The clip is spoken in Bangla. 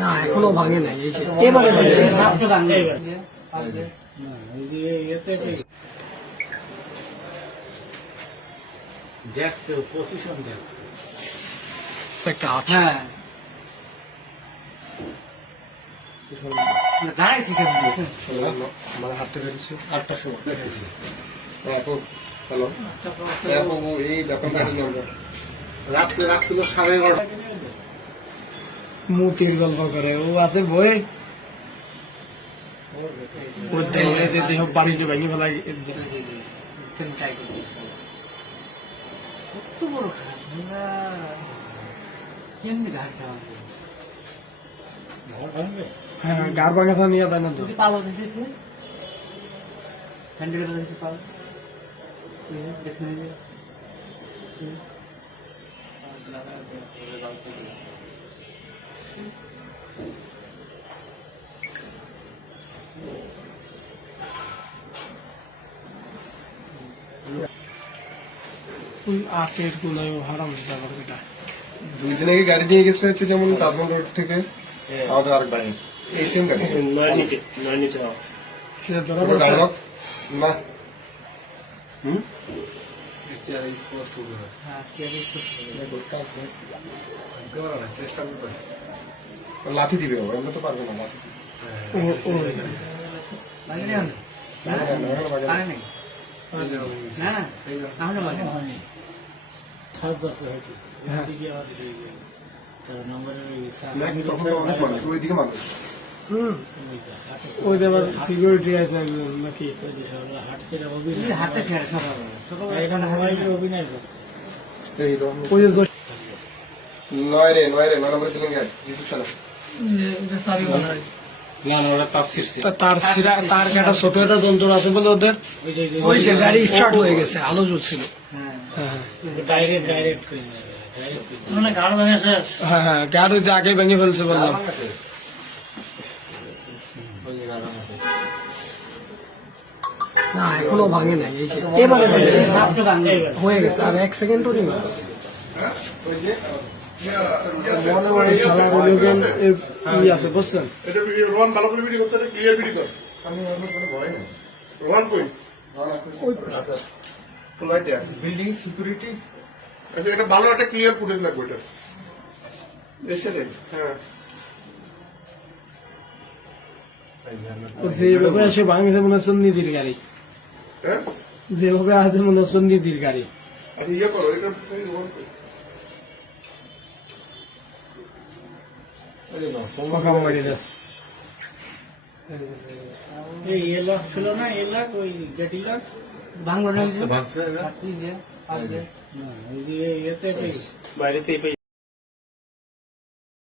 না এখনও ভাঙে নাই এই যে এবারে দেখছে পজিশন দেখছে। একটা আছে। হ্যাঁ। দাঁড়াইছি আমার হাতে বেরিয়েছে আটটার সময়। হ্যালো? এই ব্যাপারটা হলো আমরা। রাত্রে রাত্রে সাড়ে এগারোটা। মুতির গল্প করে। ও আছে বই। দেহ ভেঙে ফেলা গার বাগাথা নিয়ে দেয় না তো। পালো হ্যান্ডেল পালো? দেখছে নিজে ওই আটের কোনায় হারাম যাবার এটা। দুই দিন আগে গাড়ি নিয়ে গেছে হচ্ছে যেমন তাজমহল রোড থেকে। আমাদের আরেক গাড়ি এই সেম গাড়ি? সেটা ধরা তারপর পড়ছে। হ্যাঁ চেয়ারে স্পর্শ চেষ্টা করবে লাথি দিবে ও, আমরা তো পারব না লাথি দিবে ও ও লাগে না না, না, না, আমরা হ্যাঁ মানুষ। হুম। ওই আবার সিকিউরিটি আছে নাকি হাতে নয় রে নয় রে নয় নম্বর রিসেপশনে হয়। তার কাটা ছোট একটা যন্ত্র আছে বলে ওদের। ওই যে গাড়ি স্টার্ট হয়ে গেছে আলো জ্বলছিল। হ্যাঁ। হ্যাঁ মানে গাড় হ্যাঁ হ্যাঁ গাড়ি যে আগে ভেঙে ফেলছে বললাম। না এখনও ভাঙে নাই এবারে হয়ে গেছে আর এক সেকেন্ডও নেই। বিল্ডিং সিকিউরিটি এটা ভালো একটা ক্লিয়ার ফুটেজ লাগবে এটা এসে রে হ্যাঁ যেভাবে এসে মনে হচ্ছে নিধির গাড়ি। যেভাবে আছে মনে হচ্ছে নিধির গাড়ি। আচ্ছা ইয়ে করো এটা এই এলাক ছিল না এলাক ওই গেটি ভাঙলো না ভাঙছে দিয়ে হাত দিয়ে ওই যে এতে বাইরেতে